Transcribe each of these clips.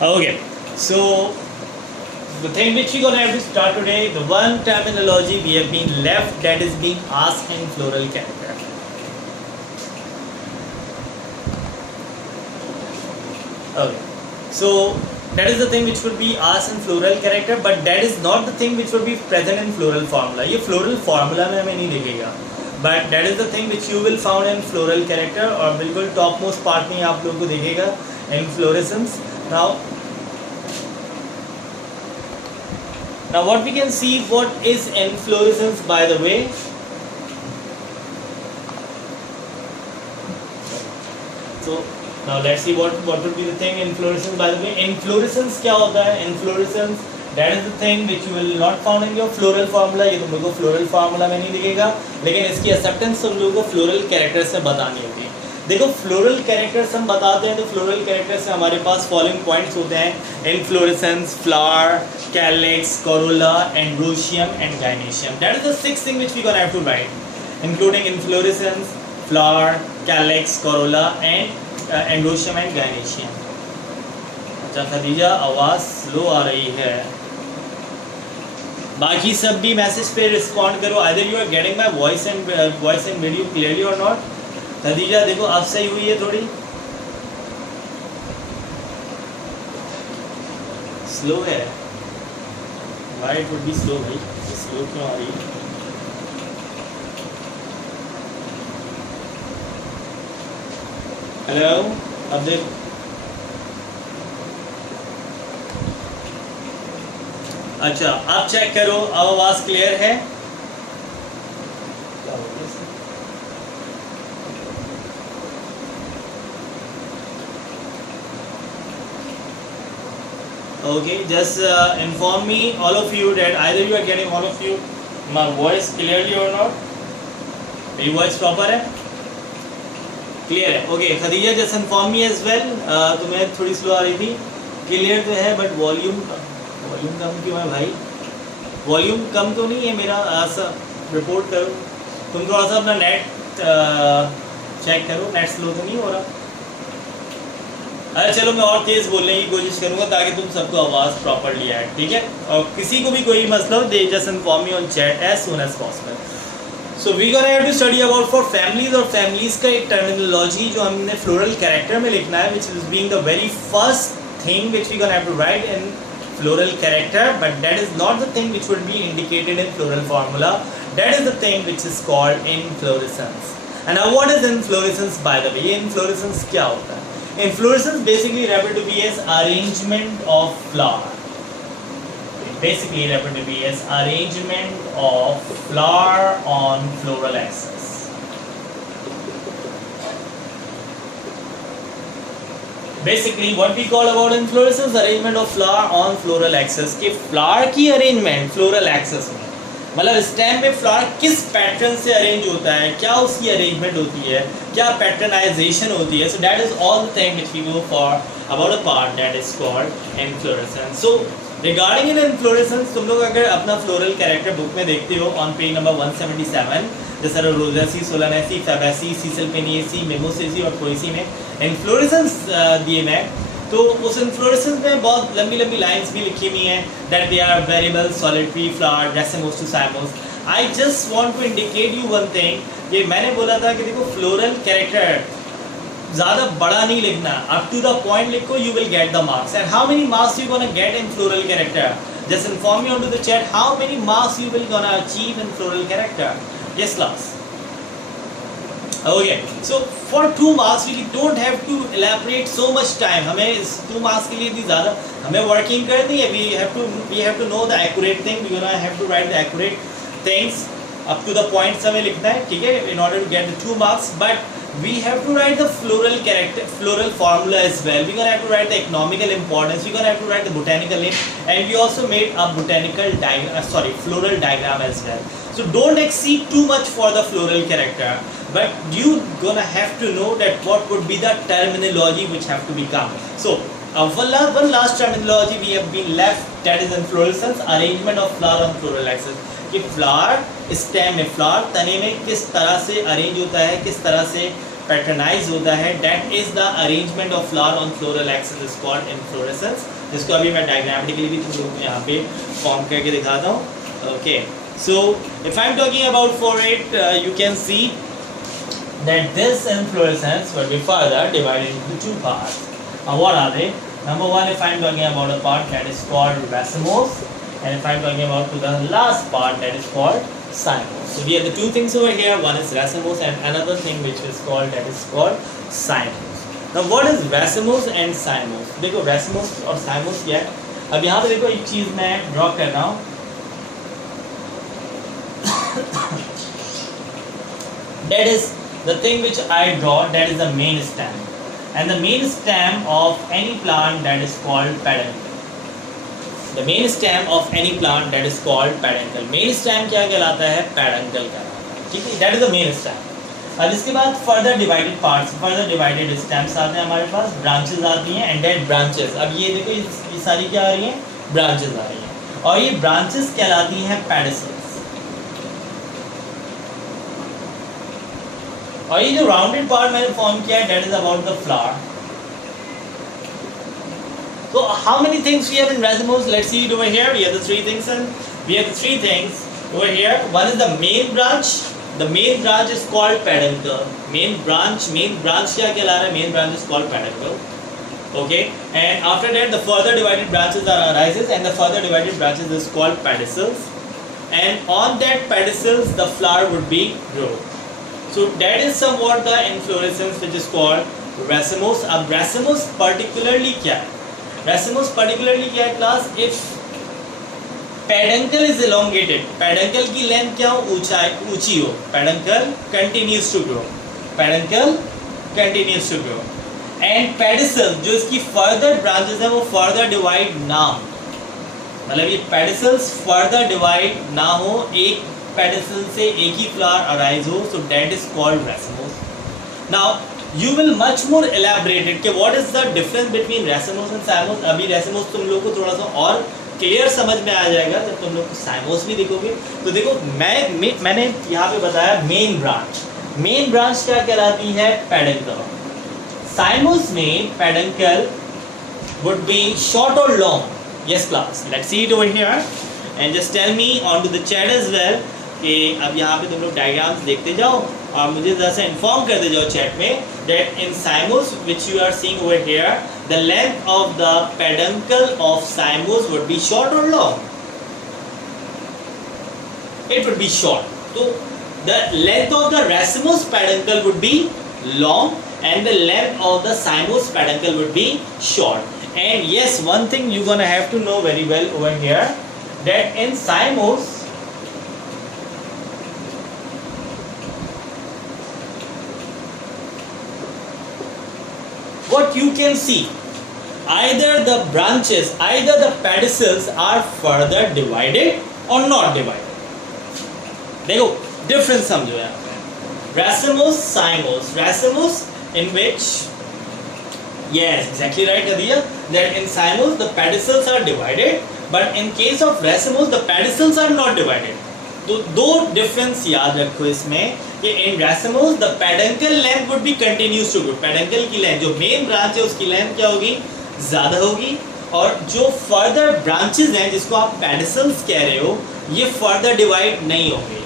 Okay, so the thing which we're gonna have to start today, the one terminology we have been left, that is being asked in floral character. Okay, so that is the thing which would be asked in floral character, but that is not the thing which would be present in floral formula. ये floral formula में हमें नहीं दिखेगा, but that is the thing which you will found in floral character, और बिल्कुल top most part में आप लोगों को दिखेगा inflorescence. Now what we can see, what is inflorescence by the way. So now let's see what would be the thing inflorescence by the way. Inflorescence क्या होता है? Inflorescence, that is the thing which you will not found in your floral formula. ये तुम लोगों को floral formula में नहीं दिखेगा, लेकिन इसकी acceptance तुम लोगों को floral character से बतानी होगी. देखो फ्लोरल कैरेक्टर्स हम बताते हैं तो फ्लोरल कैरेक्टर्स से हमारे पास फॉलोइंग पॉइंट्स होते हैं: inflorescence, flower, calyx, corolla, androecium and gynoecium. That is the six thing which we gonna have to write, including inflorescence, flower, calyx, corolla and androecium and gynoecium. अच्छा खदीजा, आवाज़ slow आ रही है. बाकी सब भी मैसेज पे रिस्पॉन्ड करो, either you are getting my voice and video clearly और नॉट. खदीजा देखो अब सही हुई है, थोड़ी स्लो है. Why it would be slow भाई, स्लो क्यों आ रही है? हेलो, अब देख. अच्छा आप चेक करो, अब आवाज क्लियर है? Okay, just inform me all of you that either you are getting all of you my voice clearly or not. मेरी voice proper है, clear है? Okay, Khadija just inform me as well. तुम्हें थोड़ी slow आ रही थी, clear तो है but volume कम क्यों है भाई? Volume कम तो नहीं है मेरा, रिपोर्ट करो. तुम थोड़ा सा अपना नेट चेक करो, नेट स्लो तो नहीं हो रहा. अरे चलो मैं और तेज़ बोलने की कोशिश करूँगा ताकि तुम सबको आवाज़ प्रॉपरली आए, ठीक है? और किसी को भी कोई मसला हो, they just inform me on chat as soon as possible. So we gonna have to study about for families. और फैमिलीज का एक टर्मिनोलॉजी जो हमने फ्लोरल कैरेक्टर में लिखना है, which is being the very first thing which we gonna have to write in floral character, but that is not the thing which would be indicated in floral formula. That is the thing which is called inflorescence. And now what is inflorescence by the way? Inflorescence क्या होता है? Inflorescence basically referred to be as arrangement of flower. Basically referred to be as arrangement of flower on floral axis. Basically what we call about inflorescence, arrangement of flower on floral axis. कि flower की arrangement floral axis में, मतलब stem में flower किस pattern से arrange होता है, क्या उसकी अरेंजमेंट होती है, क्या पैटर्नाइजेशन होती है. So that is all the thing which we go for about a part that is called inflorescence. So regarding in inflorescence, तुम लोग अगर अपना फ्लोरल कैरेक्टर बुक में देखते हो ऑन पेज नंबर 177, जैसा रोजेसी, सोलानेसी, फैबेसी, सीसल्पेनिएसी, मेमोसेसी और पोएसी में इन्फ्लोरेसेंस दिए हैं. तो उस इन्फ्लोरेसेंस में बहुत लंबी लंबी लाइंस भी लिखी हुई हैं, that they are variable, solitary, flower, racemose to cymose. I just want to indicate you one thing, ये मैंने बोला था कि देखो फ्लोरल कैरेक्टर ज़्यादा बड़ा नहीं लिखना, अप टू द पॉइंट लिखो, you will get the marks. And how many marks you gonna get in floral character? Just inform me on to the chat how many marks you will gonna achieve in floral character. Yes class. Okay, so for 2 marks we don't have to elaborate so much time. हमें इस 2 marks के लिए इतनी ज़्यादा हमें working करनी है. We have to know the accurate thing. We gonna have to write the accurate things up to the points हमें लिखना है, ठीक है, in order to get the 2 marks. But we have to write the floral character, floral formula as well. We gonna have to write the economical importance. We gonna have to write the botanical name, and we also made a botanical floral diagram as well. So don't exceed too much for the floral character, but you gonna have to know that what would be the terminology which have to become. So one last terminology we have been left, that is inflorescence, arrangement of flower on floral axis. कि flower stem में, flower तने में किस तरह से arrange होता है, किस तरह से पैटर्नाइज होता है, that is the arrangement of flower on floral axis is called inflorescence, जिसको अभी मैं डायग्रामेटिकली भी तुम लोगों को यहाँ पे फॉर्म करके दिखाता हूँ. Okay, so if I am talking about for it, you can C that this inflorescence will be further divided into two parts. Now what are they? Number one, if I am talking about a part that is called racemose, and if I am talking about to the last part that is called cymose. So we have the two things over here. One is racemose and another thing which is called cymose. Now what is racemose and cymose? देखो racemose और cymose क्या है? अब यहाँ पे देखो एक चीज मैं ड्रॉ कर रहा हूँ. That is the thing which I draw, that is the main stem, and the main stem of any plant that is called peduncle. The main stem of any plant that is called peduncle. Main stem क्या कहलाता है? peduncle कहलाता है. ठीक है, that is the main stem. अब इसके बाद further divided parts, further divided stems आते हैं हमारे पास, branches आती हैं, and that branches. अब ये देखो ये सारी क्या आ रही हैं? branches आ रही हैं, और ये branches कहलाती हैं pedicels. और ये जो राउंडेड पार्ट मैंने फॉर्म किया है, that is about the flower. So how many things we have in racemose? Let's see it over here. We have the three things, and we have the three things over here. One is the main branch. The main branch is called peduncle. Main branch क्या कहला रहा है? Main branch is called peduncle. Okay, and after that the further divided branches are arises, and the further divided branches is called pedicels. And on that pedicels the flower would be grown. So that is somewhat the inflorescence which is called racemose. अब racemose particularly क्या है? Racemose particularly क्या है class? If peduncle is elongated, peduncle की length क्या हो? ऊंची हो. Peduncle continues to grow. Peduncle continues to grow. And pedicel जो इसकी further branches है वो further divide ना हो. मतलब ये pedicels further divide ना हो, एक pedicel से एक ही flower arise हो, so that is called racemose. Now you will much more elaborate it कि what is the difference between racemose and cymose. अभी racemose तुम लोग को थोड़ा सा और क्लियर समझ में आ जाएगा जब तुम लोग cymose भी देखोगे. तो देखो मैंने यहाँ पे बताया मेन ब्रांच. मेन ब्रांच क्या कहलाती है? peduncle. cymose में peduncle would be short or long. Yes class, let's see it over here and just tell me onto the chat as well कि अब यहाँ पे तुम लोग डायग्राम्स देखते जाओ और मुझे ज़रा सा इन्फॉर्म करते जाओ चैट में that in cymose which you are seeing over here, the length of the peduncle of cymose would be short or long? It would be short. So the length of the racemose peduncle would be long and the length of the cymose peduncle would be short. And yes, one thing you're gonna have to know very well over here, that in cymose what you can see, either the branches, either the pedicels are further divided or not divided. देखो difference समझो यहाँ पे. Racemose, cymose. Racemose in which, yes, exactly right Nadia, that in cymose the pedicels are divided, but in case of racemose the pedicels are not divided. तो दो difference याद रखो इसमें कि इन racemose the peduncle length would be continuous to grow. peduncle की length जो main branch है उसकी लेंथ क्या होगी? ज़्यादा होगी, और जो फर्दर ब्रांचेस हैं जिसको आप pedicels कह रहे हो ये फर्दर डिवाइड नहीं होंगे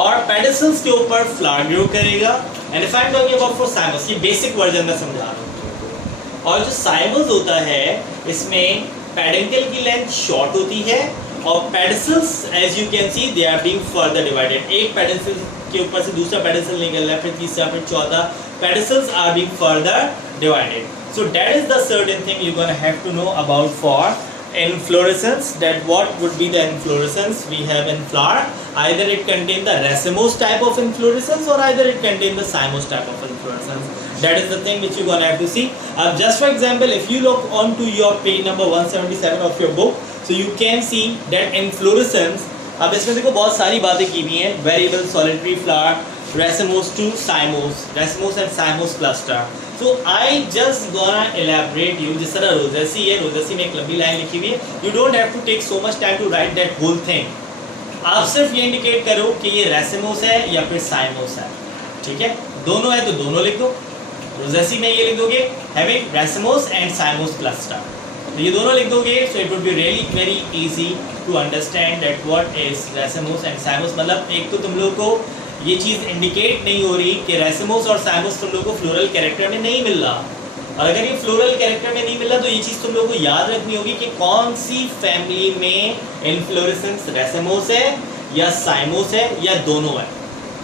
और pedicels के ऊपर फ्लावर ग्रो करेगा. And if I am talking about for cymose, ये बेसिक वर्जन में समझा रहा हूँ. और जो cymose होता है इसमें peduncle की लेंथ शॉर्ट होती है और pedicels as you can see they are being further divided. एक pedicel के ऊपर से दूसरा pedicel निकल रहा है, फिर तीसरा, फिर चौथा. pedicels are being further divided. So that is the certain thing you're gonna have to know about for inflorescence, that what would be the inflorescence we have in flower. Either it contain the racemose type of inflorescence or either it contain the cymose type of inflorescence. That is the thing which you're gonna have to see. Just for example, if you look onto your page number 177 of your book, so you can see that inflorescence. अब इसमें देखो बहुत सारी बातें की हुई हैं. Variable solitary flower, racemose to cymose, racemose and cymose cluster. So I just gonna elaborate you. जिस तरह रोजेसी है, रोजेसी में एक लंबी लाइन लिखी हुई है. You don't have to take so much time to write that whole thing. आप सिर्फ ये इंडिकेट करो कि ये racemose है या फिर cymose है. ठीक है, दोनों है तो दोनों लिख दो। रोजेसी में ये लिख दोगे having racemose and cymose cluster, तो ये दोनों लिख दोगे। So it would be really very easy to understand that what is racemose and cymose. मतलब एक तो तुम लोग को ये चीज़ इंडिकेट नहीं हो रही कि रेसमोस और साइमोस तुम लोग को फ्लोरल कैरेक्टर में नहीं मिल रहा, और अगर ये फ्लोरल कैरेक्टर में नहीं मिल रहा तो ये चीज़ तुम लोग को याद रखनी होगी कि कौन सी फैमिली में इन्फ्लोरेसेंस रेसमोस है या साइमोस है या दोनों है।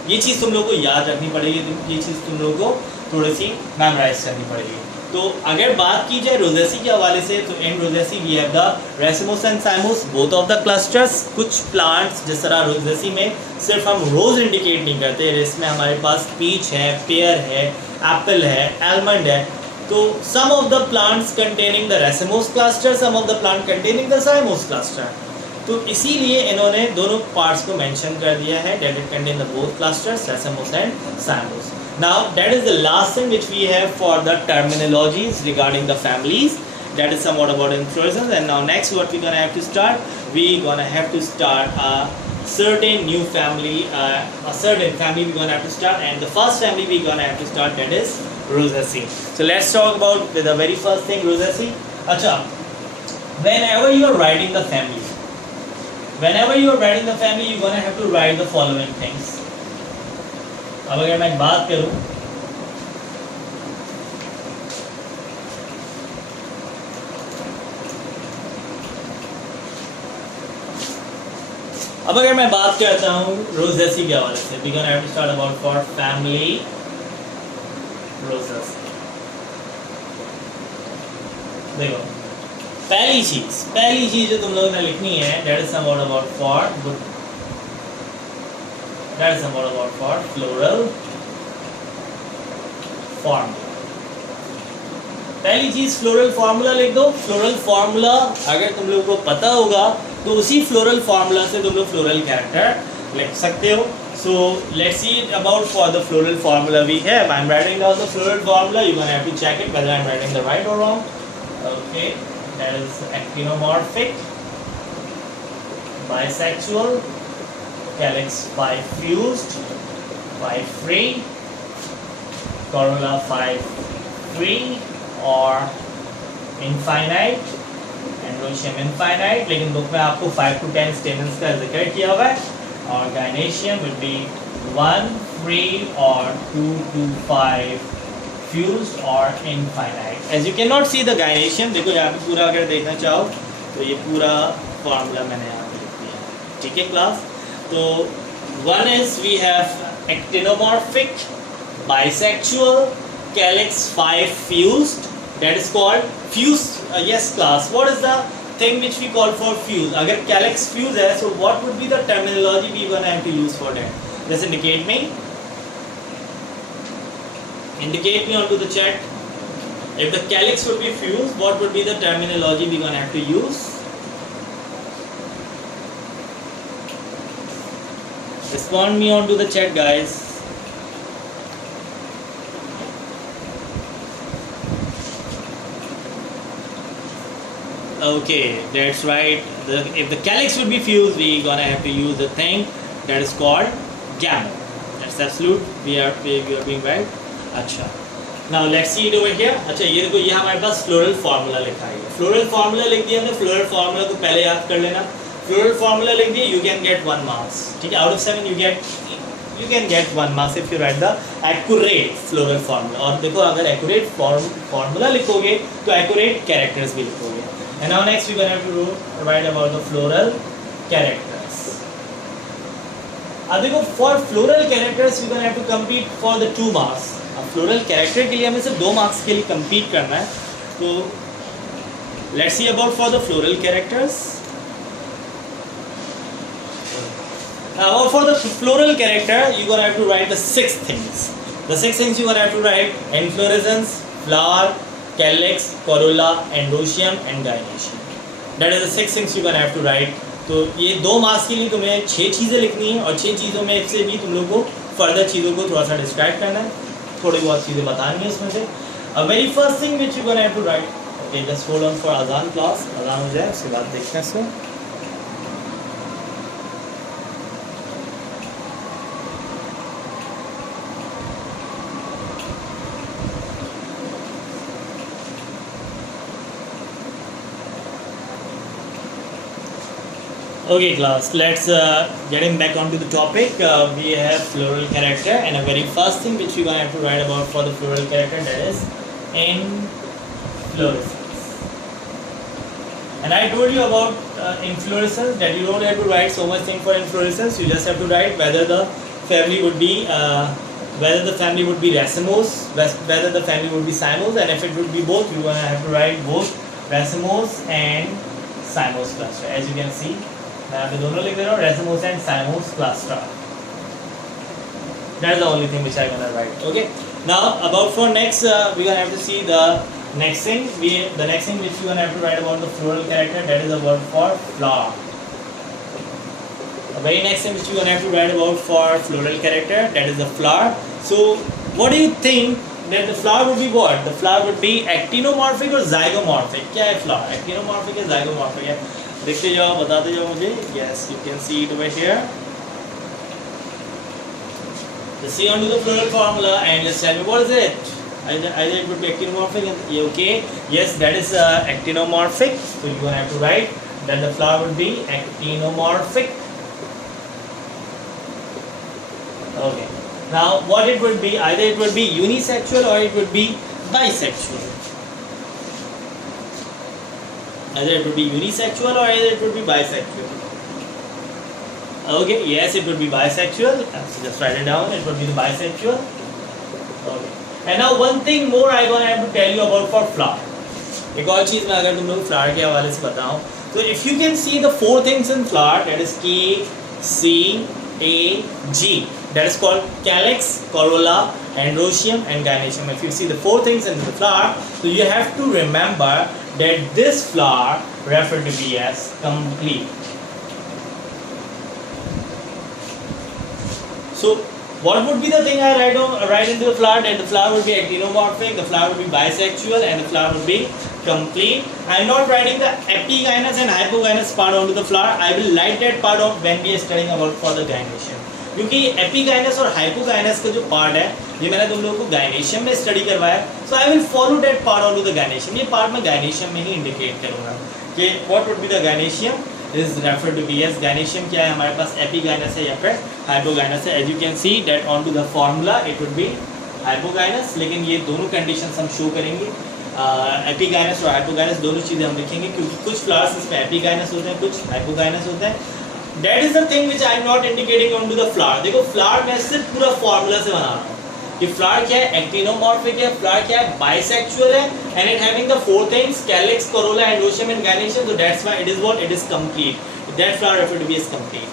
ये चीज़ तुम लोग को याद रखनी पड़ेगी, ये चीज़ तुम लोग को थोड़ी सी मेमोराइज करनी पड़ेगी। तो अगर बात की जाए रोजेसी के हवाले से, तो in Rosaceae we have the racemose and cymose both of the clusters. कुछ प्लांट्स जिस तरह रोजेसी में सिर्फ हम रोज इंडिकेट नहीं करते, इसमें हमारे पास पीच है, पेयर है, एप्पल है, आलमंड है, तो some of the plants containing the racemose cluster, some of the plant containing the zymose cluster, तो इसीलिए इन्होंने दोनों पार्ट्स को मेंशन कर दिया है that it contain the both clusters racemose and zymose. Now that is the last thing which we have for the terminologies regarding the families. That is somewhat about inflorescence. And now next what we're gonna have to start, we gonna have to start a certain new family, a certain family we're gonna have to start, and the first family we're gonna have to start, that is Rosaceae. So let's talk about the very first thing, Rosaceae. अच्छा, whenever you are writing the family, you're gonna have to write the following things. अब अगर मैं बात करूं, करता हूं Rosaceae के हवाले से, we're gonna have to start about for family Rosaceae. देखो, पहली चीज जो तुम लोगों ने लिखनी है, that is somewhat about for floral formula. पहली चीज फ्लोरल फार्मूला लिख दो। फ्लोरल फार्मूला अगर तुम लोगों को पता होगा तो उसी फ्लोरल फार्मूला से तुम लोग फ्लोरल कैरेक्टर लिख सकते हो। So let's see about for the floral formula we have. I'm writing down the floral formula. You're gonna have to check it whether I'm writing the right or wrong. Okay, that is actinomorphic, bisexual, calyx 5 fused, 5 free, corolla 5 free or infinite, androecium infinite. लेकिन book में आपको 5 to 10 stamens का जिक्र किया हुआ है, और gynoecium would be 1 free or 2 to 5 fused or infinite. As you cannot see the gynoecium, देखो यहाँ पे पूरा अगर देखना चाहो तो ये पूरा फॉर्मूला मैंने यहाँ पे लिख दिया है, ठीक है क्लास। तो one is we have actinomorphic, bisexual, calyx 5 fused, that is called fused. Yes class, what is the thing which we call for fuse? अगर calyx fuse है, so what would be the terminology we gonna have to use for that? Just indicate me onto the chat. If the calyx would be fused, what would be the terminology we gonna have to use? Respond me onto the chat, guys. Okay, that's right. If the calyx would be fused, we gonna have to use the thing that is called gamete. That's absolute. We are being right. अच्छा. Now let's see it over here. अच्छा, ये देखो, ये हमारे पास floral formula लिखा है. Floral formula लिख दिया हमने. Floral formula को पहले याद कर लेना. Floral formula लिख दिया, you can get 1 marks. ठीक है, out of 7 you can get 1 marks if you write the accurate floral formula. और देखो, अगर accurate formula लिखोगे तो accurate characters भी लिखोगे. And now next we're going to have to write about the floral characters. अब देखो, for floral characters we're going to have to compete for the 2 marks. अब floral character के लिए हमें सिर्फ 2 marks के लिए compete करना है. तो let's see about for the floral characters. Now for the floral character you're going to have to write the 6 things. The 6 things you're going to have to write: inflorescence, flower, calyx, corolla, androecium and gynoecium. That is the 6 things you gonna have to write. तो ये 2 marks के लिए तुम्हें 6 चीज़ें लिखनी है, और 6 चीज़ों में से भी तुम लोग को फर्दर चीज़ों को थोड़ा सा डिस्क्राइब करना है, थोड़ी बहुत चीज़ें बतानी है उसमें से. Very first thing which you gonna have to write. Okay, just hold on for अजान क्लास. अजान हो जाए उसके बाद देखते हैं इसको. Okay, class. Let's getting back onto the topic. We have floral character, and a very first thing which we're gonna have to write about for the floral character, that is inflorescence. And I told you about inflorescence, that you don't have to write so much thing for inflorescence. You just have to write whether the family would be racemose, whether the family would be cymose, and if it would be both, you're gonna have to write both racemose and cymose cluster. As you can see, मैं यहाँ पे दोनों लिख दे रहा हूँ, racemose and cymose cluster. That's the only thing which I'm gonna write. Okay. Now about for next, we're gonna have to see the next thing. The next thing which we're gonna have to write about the floral character, that is a word for flower. The very next thing which we're gonna have to write about for floral character, that is the flower. So what do you think that the flower would be? What the flower would be, actinomorphic or zygomorphic? क्या है flower? Actinomorphic है, zygomorphic है? देखते जाओ, बताते जाओ मुझे. Yes, you can see it over here. Just see onto the floral formula and just tell me what is it. Either it would be actinomorphic and okay. Yes, that is actinomorphic. So you're gonna have to write that the flower would be actinomorphic. Okay. Now what it would be, either it would be unisexual or it would be bisexual. Either it would be unisexual or either it would be bisexual. Okay, yes, it would be bisexual. So just write it down, it would be the bisexual. Okay. And now one thing more I'm gonna have to tell you about for flower. एक और चीज़ मैं अगर तुम लोग flower के हवाले से बताऊँ, तो if you can see the four things in flower, that is K, C, A, G. That is called calyx, corolla, androecium, and gynoecium. If you see the four things in the flower, so you have to remember that this flower referred to be as complete. So what would be the thing I write into the flower? That the flower would be actinomorphic, the flower would be bisexual, and the flower would be complete. I am not writing the epigynous and hypogynous part onto the flower. I will write that part of when we are studying about for the gynoecium. क्योंकि epigynous और hypogynous का जो part है, ये मैंने तुम लोगों को गाइनेशियम में स्टडी करवाया. So I will follow that part on to the gynoecium. ये पार्ट मैं गाइनेशियम में ही इंडिकेट करूँगा कि what would be the gynoecium is refer to be as. Gynoecium क्या है हमारे पास, एपिगाइनस है या फिर हाइपोगाइनस है. As you can see that on to the formula it would be hypogynous. लेकिन ये दोनों कंडीशंस हम शो करेंगे, एपिगाइनस और हाइपोगाइनस दोनों चीज़ें हम लिखेंगे, क्योंकि कुछ फ्लावर्स इसमें एपिगाइनस होते हैं, कुछ हाइपोगाइनस होते हैं. That is the thing which I am not indicating onto the flower. देखो flower मैं सिर्फ पूरा फॉर्मूला से बना रहा हूँ कि flower क्या है, actinomorphic है, flower क्या है, bisexual है, and it having the four things, calyx, corolla, androecium, and gynoecium. So that's why it is what, it is complete. That flower referred to be as complete.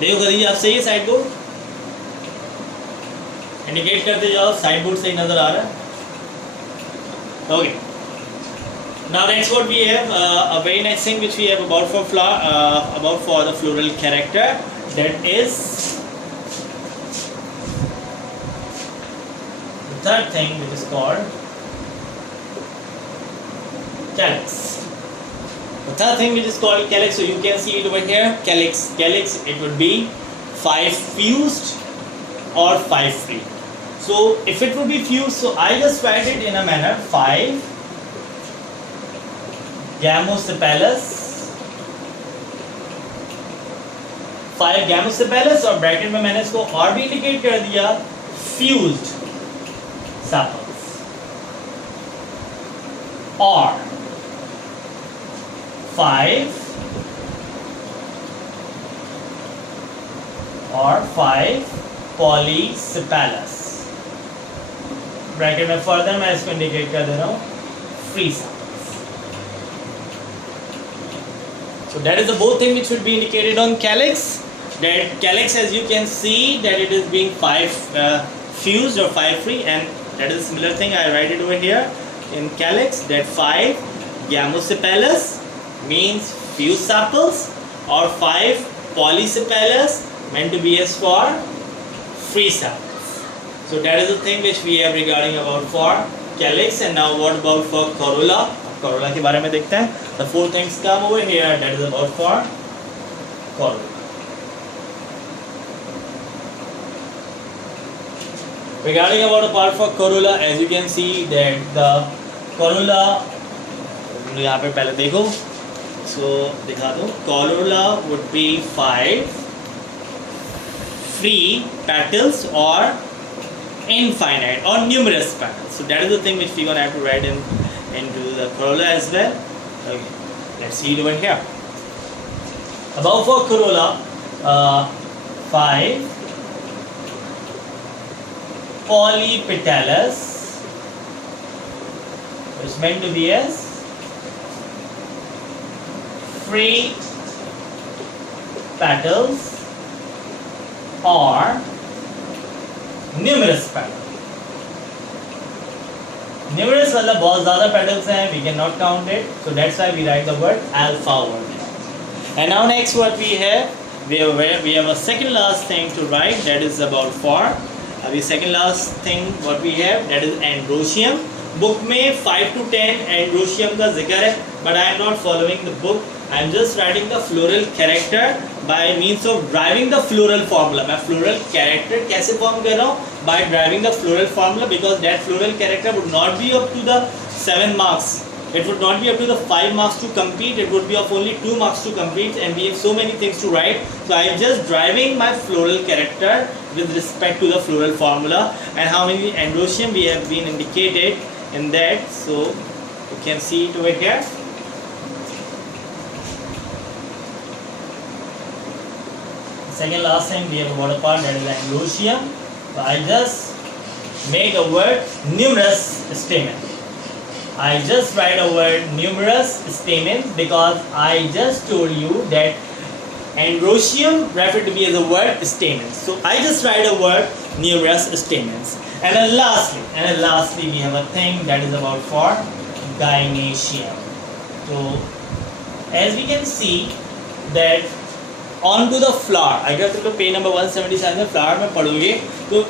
देखो करिए आप सही है, साइड बोर्ड इंडिकेट करते जाओ, side board सही नजर आ रहा है. Okay. Now that's what we have. A very next thing which we have about for flower, about for the floral character, that is the third thing, which is called calyx. The third thing which is called calyx. So you can see it over here, calyx. Calyx, it would be 5 fused or 5 free. So if it would be fused, so I just write it in a manner 5 gamosepalous, 5 gamosepalous, और bracket में मैंने इसको और भी indicate कर दिया, fused sepals, और 5 polysepalous. Bracket में फर्दर मैं इसको इंडिकेट कर दे रहा हूँ, free sepals. So that is the both thing which would be indicated on calyx. That calyx, as you can see, that it is being 5 fused or 5 free, and that is a similar thing. I write it over here in calyx that 5 gamosepalous means fused sepals, or 5 polysepalous meant to be as for free sepals. So that is the thing which we have regarding about for calyx. And now what about for corolla? Corolla के बारे में देखते हैं. The 4 things come over here. That is about for corolla. Regarding about a part for corolla, as you can see that the corolla तुम यहाँ पे पहले देखो, सो दिखा दो. Corolla would be 5 free petals or infinite or numerous petals. So that is the thing which we're gonna have to write into the corolla as well. Okay, let's see it over here. Above for corolla, 5 polypetalous, which is meant to be as free petals or numerous petals. Numerous मतलब बहुत ज़्यादा petals हैं, we cannot count it, so that's why we write the word alpha over there. And now next what we have a second last thing to write, that is about for. अभी second last thing what we have, that is androecium. Book में 5 to 10 androecium का जिक्र है, but I am not following the book. I am just writing the floral character by means of driving the floral formula. मैं floral character कैसे form कर रहा हूँ? By driving the floral formula, because that floral character would not be up to the 7 marks. It would not be up to the 5 marks to complete. It would be of only 2 marks to complete, and we have so many things to write. So I am just driving my floral character with respect to the floral formula, and how many androecium we have been indicated in that. So you can see it over here. Second last thing we have a water part, that is androecium. So I just make a word numerous stamen. I just write a word numerous stamens because I just told you that androecium referred to be as a word stamens. So I just write a word numerous stamens. And then lastly we have a thing that is about for gynoecium. So as we can see that onto the flower, अगर तुम लोग page number 177 में flower में पढ़ोगे तो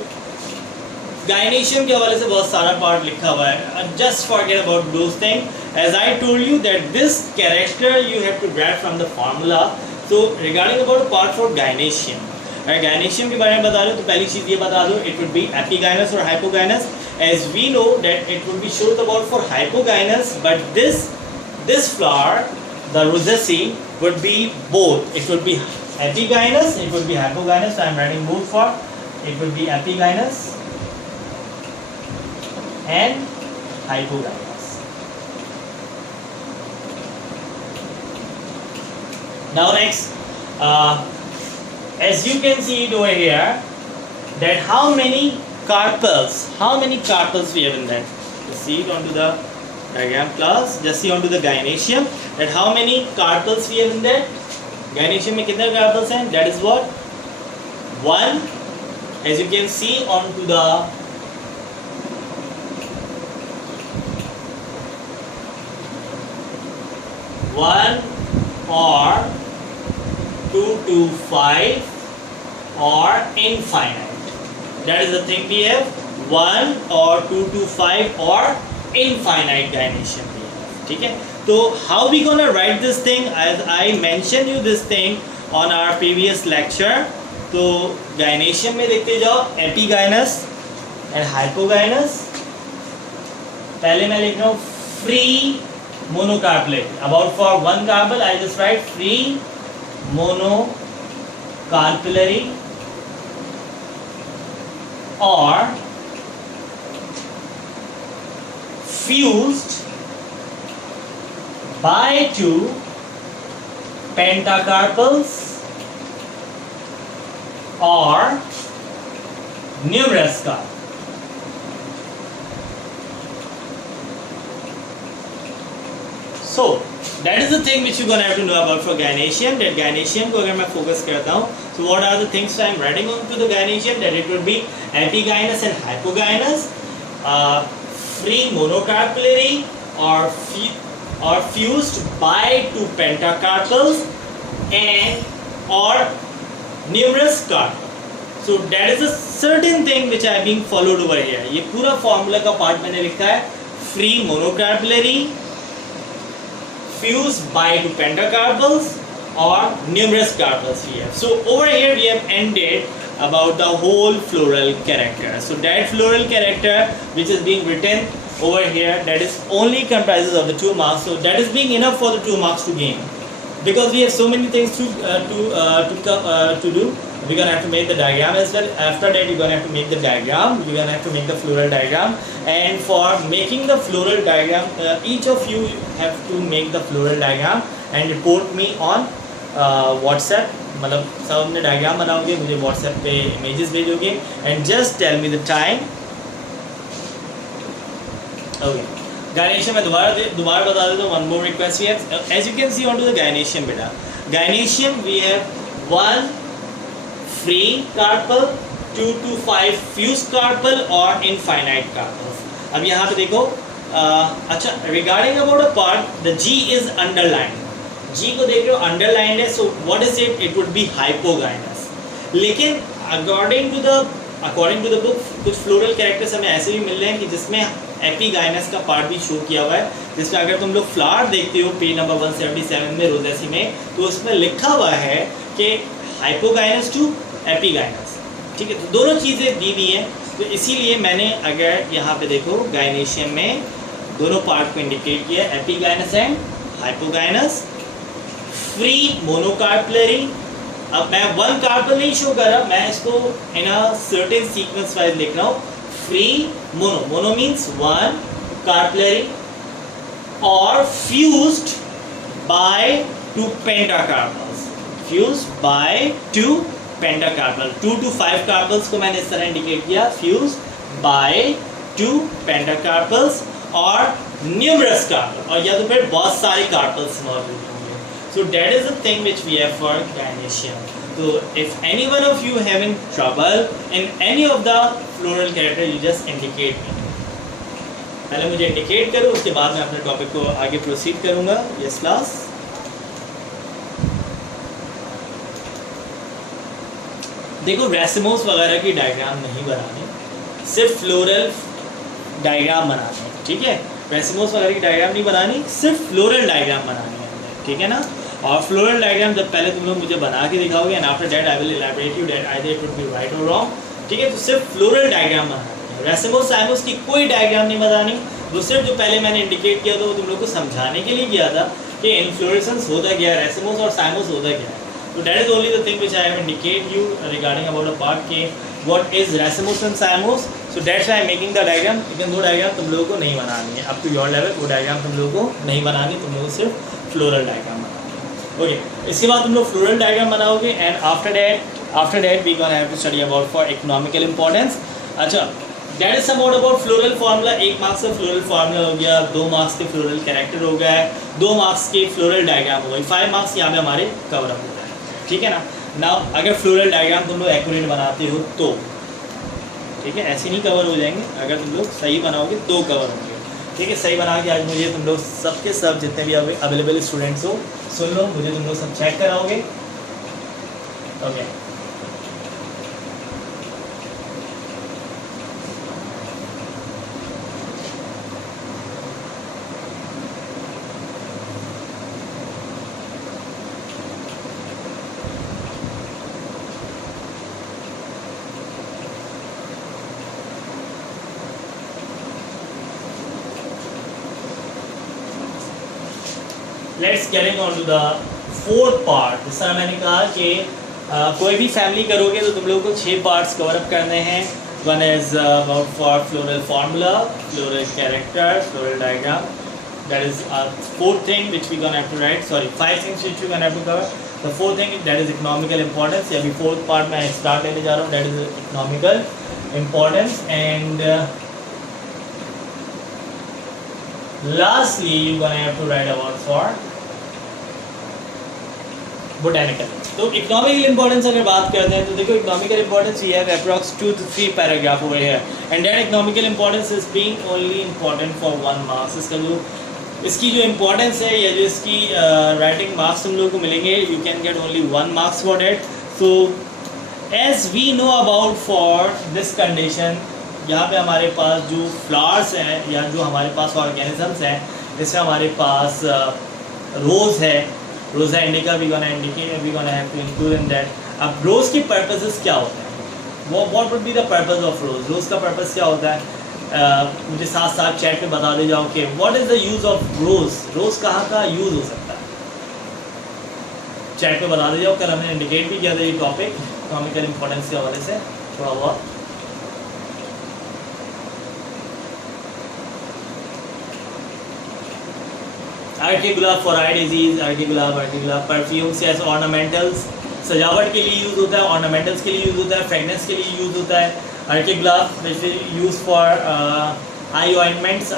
gynoecium के हवाले से बहुत सारा पार्ट लिखा हुआ है. Just forget about those things. As I told you that this character you have to grab from the formula. So regarding about part for gynoecium, अगर gynoecium के बारे में बता रहे हो तो पहली चीज़ ये बता दो, it would be epigynous or hypogynous. As we know that it would be short about for hypogynous, but this flower, the rosaceae, would be both. It would be epigynous, it would be hypogynous. So I am writing both for. It would be epigynous and hypogynous. Now next, as you can see it over here, that how many carpels we have in that. Just see it onto the diagram class. Just see onto the gynoecium that how many carpels we have in that. Gynoecium में कितने carpels हैं? That is what? 1. As you can see onto the one or 2 to 5 or infinite. That is the thing we have. 1 or 2 to 5 or infinite gynoecium we have. ठीक है? So how we gonna write this thing? As I mentioned you this thing on our previous lecture. तो gynoecium में देखते जाओ epigynous and hypogynous. पहले मैं लिख रहा हूँ free monocarpellary. About for one carpel I just write free monocarpellary or fused by 2 pentacarpels or numerous carpels. So that is the thing which you're gonna have to know about for gynoecium. That gynoecium को अगर मैं focus करता हूँ, so what are the things I'm writing on to the gynoecium? That it would be epigynous and hypogynous, free monocarpellary or fused by 2 pentacarpels and or numerous carpels. So that is a certain thing which I being followed over here. ये पूरा formula का part मैंने लिखा है free monocarpellary, fused by 2 pentacarpels or numerous carpels we have. So over here we have ended about the whole floral character. So that floral character which is being written over here, that is only comprises of the 2 marks, so that is being enough for the 2 marks to gain. Because we have so many things to do, we're gonna have to make the diagram as well. After that, you're gonna have to make the diagram. You're gonna have to make the floral diagram, and for making the floral diagram, each of you have to make the floral diagram and report me on WhatsApp. मतलब सब अपने diagram बनाओगे, मुझे WhatsApp पे images भेजोगे, and just tell me the time. Okay, gynoecium मैं दोबारा बता देता हूँ. One more request we have, as you can see on to the gynoecium बेटा. Gynoecium we have 1 free carpel, 2 to 5 fuse carpel और infinite carpels. अब यहाँ पे देखो, अच्छा, regarding about a part, the G is underline. G को देख रहे हो अंडरलाइंड है, so what is it? It would be hypogynous. लेकिन अकॉर्डिंग टू द बुक कुछ फ्लोरल कैरेक्टर्स हमें ऐसे भी मिल रहे हैं कि जिसमें एपीगाइनस का पार्ट भी शो किया हुआ है, जिसमें अगर तुम लोग फ्लावर देखते हो पेज नंबर 177 में रोजेसी में, तो उसमें लिखा हुआ है कि हाइपोगाइनस टू एपीगाइनस. ठीक है, तो दोनों चीज़ें दी हुई हैं. तो इसीलिए मैंने अगर यहाँ पे देखो गायनेशियम में दोनों पार्ट को इंडिकेट किया, epigynous and hypogynous. Free monocarpellary. अब मैं 1 कार्पल नहीं शो कर रहा, मैं इसको in a certain sequence wise लिख रहा हूँ. Free mono, mono means 1 carpellary और fused by 2 pentacarpels. Fused by 2 pentacarpel. 2 to 5 carpels को मैंने इस तरह इंडिकेट किया, फ्यूज्ड बाय 2 पेंटाकार्पल्स और न्यूमरस कार्पल, और या तो फिर बहुत सारे कार्पल्स मौजूद होंगे. So that is the thing which we have for gaynesium. So if any one of you having trouble in any of the floral character, you just indicate me. पहले मुझे इंडिकेट करो, उसके बाद मैं अपने टॉपिक को आगे प्रोसीड करूँगा. Yes class. देखो, रेसिमोस वगैरह की डायग्राम नहीं बनानी, सिर्फ फ्लोरल डायग्राम बनानी है. ठीक है, रेसिमोस वगैरह की डायग्राम नहीं बनानी, सिर्फ फ्लोरल डायग्राम बनानी है. ठीक है ना. और फ्लोरल डायग्राम जब पहले तुम लोग मुझे बना के दिखाओगे, and after that I will elaborate you that either it would be right और रॉन्ग. ठीक है, तो सिर्फ फ्लोरल डायग्राम बनानी है. रेसिमोस साइमोस की कोई डायग्राम नहीं बनानी. वो सिर्फ जो पहले मैंने इंडिकेट किया था वो तुम लोग को समझाने के लिए किया था कि इन्फ्लोरेसेंस होता क्या है, रेसिमोस और साइमोस होता क्या है. तो that is only the thing which I have indicate you regarding about a part के what is racemose and cymose. So that's why I am making the diagram. लेकिन वो डायग्राम तुम लोगों को नहीं बनानी है, अप टू योर लेवल. वो डायग्राम तुम लोगों को नहीं बनानी, तुम लोगों को सिर्फ फ्लोरल डायग्राम बनानी है. ओके, इसके बाद तुम लोग फ्लोरल डायग्राम बनाओगे, and after that we gonna have to study about for economical importance. अच्छा, that is about floral formula. 1 marks का फ्लोरल फार्मूला हो गया, 2 मार्क्स के फ्लोरल कैरेक्टर हो गया, 2 मार्क्स के फ्लोरल डायग्राम हो गई, 5 मार्क्स यहाँ पे हमारे कवर अप हो गए. ठीक है ना. नाउ अगर फ्लोरल डायग्राम तुम लोग एक्यूरेट बनाते हो तो ठीक है, ऐसे नहीं कवर हो जाएंगे. अगर तुम लोग सही बनाओगे तो कवर होंगे. ठीक है, सही बना के आज मुझे तुम लोग सबके सब जितने भी अवेलेबल स्टूडेंट्स हो सुन लो, मुझे तुम लोग सब चेक कराओगे. Okay, let's getting on to the 4th part. जिस तरह मैंने कहा कि कोई भी फैमिली करोगे तो तुम लोगों को 6 पार्ट्स कवर अप करने हैं. One is about for floral formula, floral character, floral diagram. That is 4th thing which we gonna have to write, sorry 5 things which we gonna have to cover. The 4th thing that is economical importance. अभी 4th part में start लेने जा रहा हूँ, that is economical importance. And lastly you gonna have to write about for botanical. तो economical importance अगर बात करते हैं तो देखो, इकोनॉमिकल इंपॉर्टेंस ये है approx 2 to 3 paragraph over here, and that economical importance is being only important for 1 marks. इसका जो इसकी जो इंपॉर्टेंस है या जो इसकी राइटिंग मार्क्स तुम लोगों को मिलेंगे, you can get only 1 marks for that. So as we know about for this condition, यहाँ पे हमारे पास जो फ्लावर्स हैं या जो हमारे पास ऑर्गेनिजम्स हैं, जैसे हमारे पास रोज़ है, rosa indica, we gonna have to include in that. अब रोज़ के पर्पसेस क्या होते हैं, वो what would be the purpose of rose. Rose का पर्पस क्या होता है? मुझे साथ साथ चैट में बता दे जाओ कि what is the use of rose, rose कहाँ का यूज़ हो सकता है, चैट में बता दे जाओ। कल हमने इंडिकेट भी किया था ये टॉपिक इकोनॉमिकल इम्पोर्टेंस के हवाले से थोड़ा बहुत। अर्की गुलाब फॉर आई डिजीज, अर्की गुलाब परफ्यूम्स एज ऑर्नामेंटल्स, सजावट के लिए यूज़ होता है, ऑर्नामेंटल्स के लिए यूज़ होता है, फ्रेगनेंस के लिए यूज़ होता है। अर्की गुलाब which use for eye ointments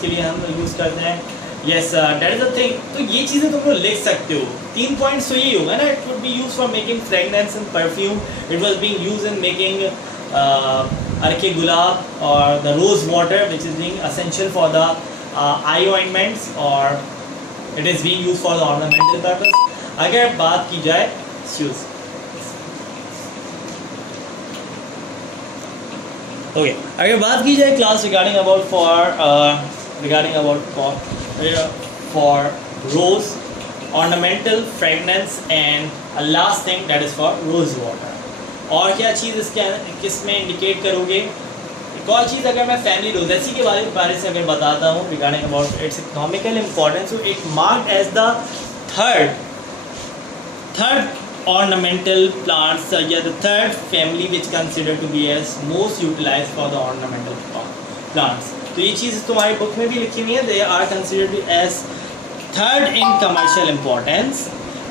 के लिए हम यूज़ करते हैं। Yes that is the thing. तो ये चीज़ें तुम लोग लिख सकते हो। 3 पॉइंट्स तो यही होगा ना, it would be use for making fragrance and perfume, it was being used in making अर्के गुलाब और the rose water which is being essential for the eye ointments और it is being use for the ornamental purpose. अगर बात की जाए अगर बात की जाए class regarding about for rose, ornamental, fragrance and last thing that is for rose water. और क्या चीज़ इसके किस में इंडिकेट करोगे? एक और चीज़ अगर मैं फैमिली रोजेसी के बारे से अगर बताता हूँ regarding about its economical importance, तो it marked as the third ornamental plants या the third family which considered to be as most utilized for the ornamental plants। तो ये चीज़ तुम्हारी बुक में भी लिखी हुई है, they are considered as third in commercial importance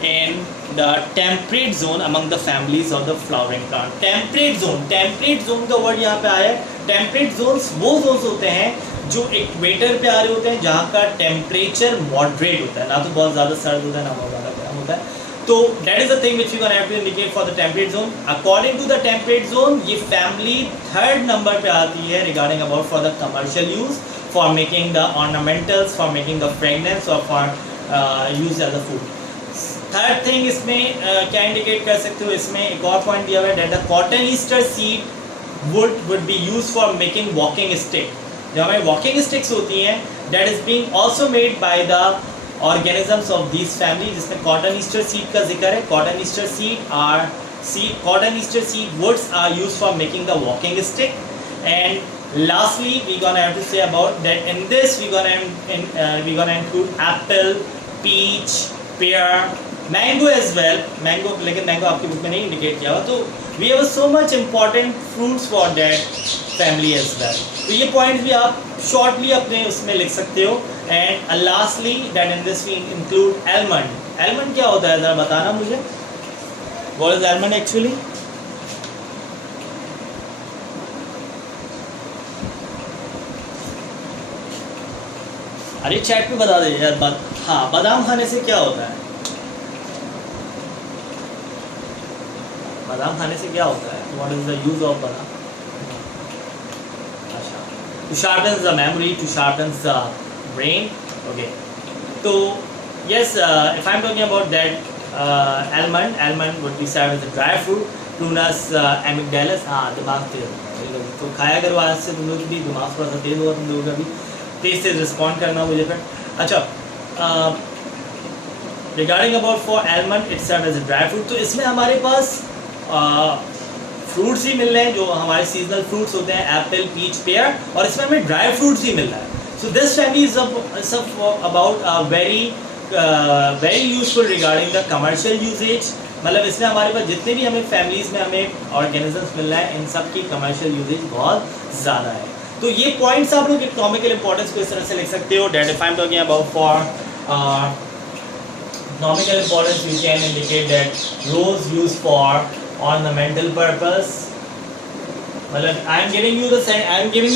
in the temperate zone among the families of the flowering plant। temperate zone का word यहाँ पे आया है। temperate zones वो zones होते हैं जो इक्वेटर पे आ रहे होते हैं, जहाँ का टेम्परेचर मॉडरेट होता है, ना तो बहुत ज़्यादा सर्द होता है ना बहुत ज़्यादा गर्म होता है। तो that is the thing which you can have to indicate for the temperate zone. According to the temperate zone ये फैमिली थर्ड नंबर पे आती है regarding about for the commercial use, for making the ornamentals, for making the fragrance और for use as a food. Third thing इसमें क्या indicate कर सकते हो, इसमें एक और पॉइंट दिया हुआ है that the cotton Easter seed would be use for making walking stick. जो हमारी वॉकिंग स्टिक्स होती हैं that is being also made by the organisms of these family, जिसमें cotton easter seed का जिक्र है। cotton easter seed woods are used for making the walking stick। and lastly we gonna have to say about that in this we gonna include apple, peach, pear, mango as well, mango, लेकिन mango आपकी book में नहीं indicate किया हुआ। तो we have so much important fruits for that family as well। तो ये points भी आप शॉर्टली अपने उसमें लिख सकते हो। And lastly that in this we include almond. Almond क्या होता है ज़रा बताना मुझे, व्हाट इज एलमंड एक्चुअली? अरे चैट पे बता दे यार। हाँ, बादाम खाने से क्या होता है? बादाम खाने से क्या होता है? What is the use of बादाम? To sharpen the memory, to sharpen the brain। Okay, so yes, if I'm talking about that almond would be served as a dry fruit, Prunus amygdalus। हाँ, दिमाग तेज तो खाया करो आज से, तुम लोग भी दिमाग थोड़ा सा तेज होगा तुम लोगों का भी, तेज से रिस्पॉन्ड करना मुझे फिर। अच्छा, regarding about for almond it's serve as a dry fruit. तो इसमें हमारे पास फ्रूट्स ही मिल रहे हैं जो हमारे सीजनल फ्रूट्स होते हैं, एप्पल, पीच, पेयर, और इसमें हमें ड्राई फ्रूट्स ही मिल रहा है। So this family is about very useful regarding the commercial usages. मतलब इसमें हमारे पास जितने भी हमें फैमिलीज में हमें ऑर्गेनिजम्स मिल रहा है, इन सब की कमर्शियल यूजेज बहुत ज़्यादा है। तो ये पॉइंट्स आप लोग इकोनॉमिकल इंपॉर्टेंस को इस तरह से लिख सकते हो। That if I am talking about for economical importance you can indicate that rose use for ornamental purpose। मतलब I am giving you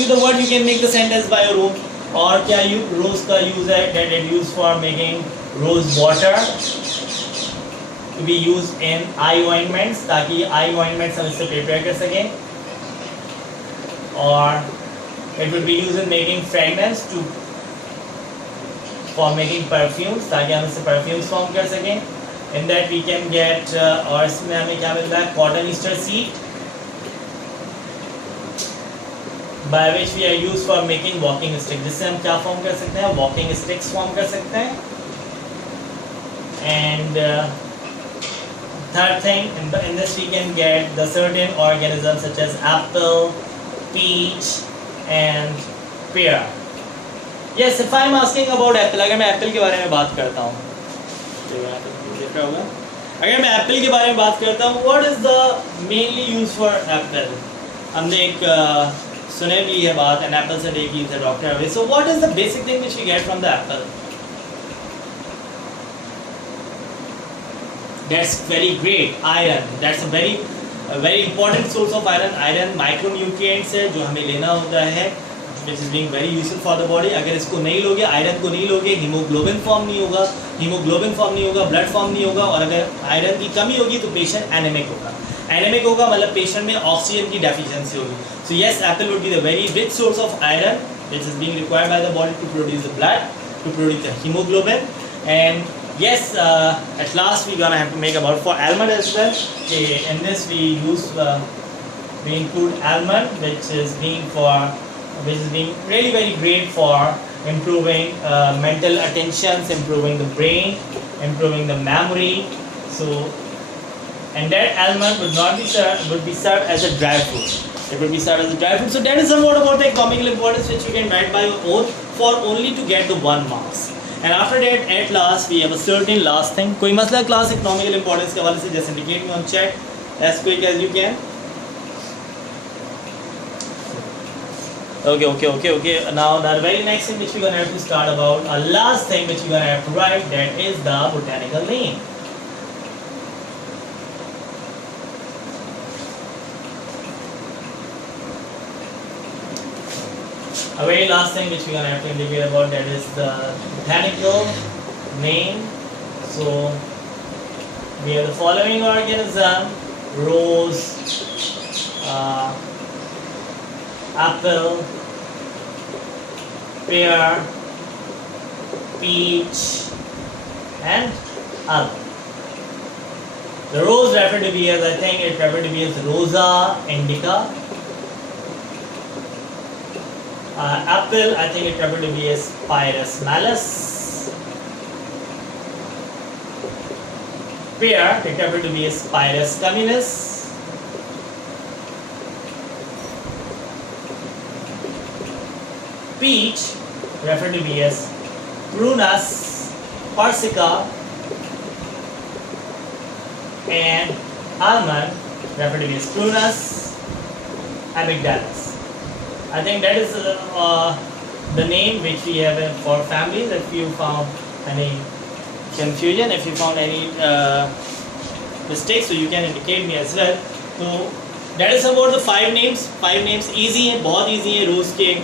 the word, you can make the sentence by your own। और क्या rose का use है that it used for making rose water to be used in eye ointments, ताकि eye ointments हम इससे prepare कर सकें। और it would be used in making fragrance for making perfumes, ताकि हम इससे perfumes form कर सकें। In that we can get और इसमें हमें क्या मिल रहा है, cotton easter seed by which we are used for making walking stick, जिससे हम क्या फॉर्म कर सकते हैं, walking sticks फॉर्म कर सकते हैं। and third thing in this we can get the certain organisms such as apple, peach and pear. Yes, if I am asking about apple, अगर मैं एप्पल के बारे में बात करता हूँ, देख रहा होगा, अगर मैं एप्पल के बारे में बात करता हूँ, what is the mainly used for apple? हमने एक सुने भी है बात, an apple a day keeps the doctor away. So what is the basic thing which we get from the apple? That's very great. Iron. That's a very important source of iron. Iron micronutrients है जो हमें लेना होता है, which is being very useful for the body. अगर इसको नहीं लोगे, आयरन को नहीं लोगे, हीमोग्लोबिन फॉर्म नहीं होगा, ब्लड फॉर्म नहीं होगा, और अगर आयरन की कमी होगी तो पेशेंट एनेमिक होगा, मतलब पेशेंट में ऑक्सीजन की डेफिशिएंसी होगी. So yes, apple would be the very rich source of iron which is being required by the body to produce the blood, to produce the hemoglobin. And yes, at last we're gonna have to make about for almond as well. Okay, in this we include almond, which is being really very great for improving mental attentions, improving the brain, improving the memory. So, and that almond would be served as a dry fruit. It will be served as a dry fruit. So that is somewhat about the economical importance which you can write by your own for only to get the 1 marks. And after that, at last, we have a certain last thing. कोई मसला class economical importance के हवाले से just indicate me on chat as quick as you can. Okay. Now the very next thing which we're gonna have to start about, a last thing which we're gonna have to write, that is the botanical name. A very last thing which we're gonna have to indicate about, that is the botanical name. So we have the following organism: rose, apple, pear, peach, and almond. The rose referred to be as, I think it referred to be as Rosa indica. Apple, I think it referred to be as Pyrus malus. Pear, it referred to be as Pyrus communis. Peach, referred to be as Prunus persica. And almond, referred to be as Prunus amygdalus. I think that is the name which we have for families. If you found any confusion, if you found any mistakes, so you can indicate me as well. So that is about the 5 names. 5 names easy है, बहुत easy है. Rose के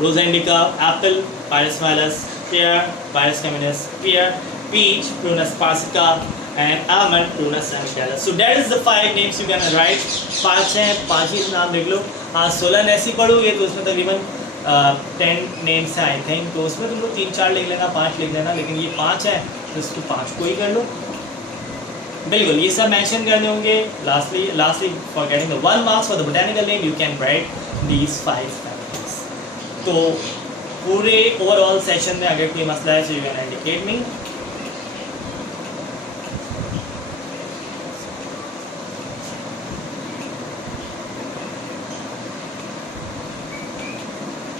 Rosa indica, apple, Pyrus malus, pear, Pyrus communis, pear, peach, Prunus persica, and almond, Prunus amygdalus. So that is the 5 names you can write. 5 हैं, 5 ही नाम देख लो. 16 ऐसी पढ़ोगे तो उसमें तकरीबन 10 नेम्स हैं, आई थिंक. तो उसमें तुम लोग 3-4 लिख लेना, 5 लिख लेना, लेकिन ये 5 है तो इसको 5 को ही कर लो. बिल्कुल ये सब मेंशन करने होंगे. Lastly for getting the 1 marks for the botanical name, you can write these 5 families. तो पूरे ओवरऑल सेशन में अगर कोई मसला है, so you can indicate me.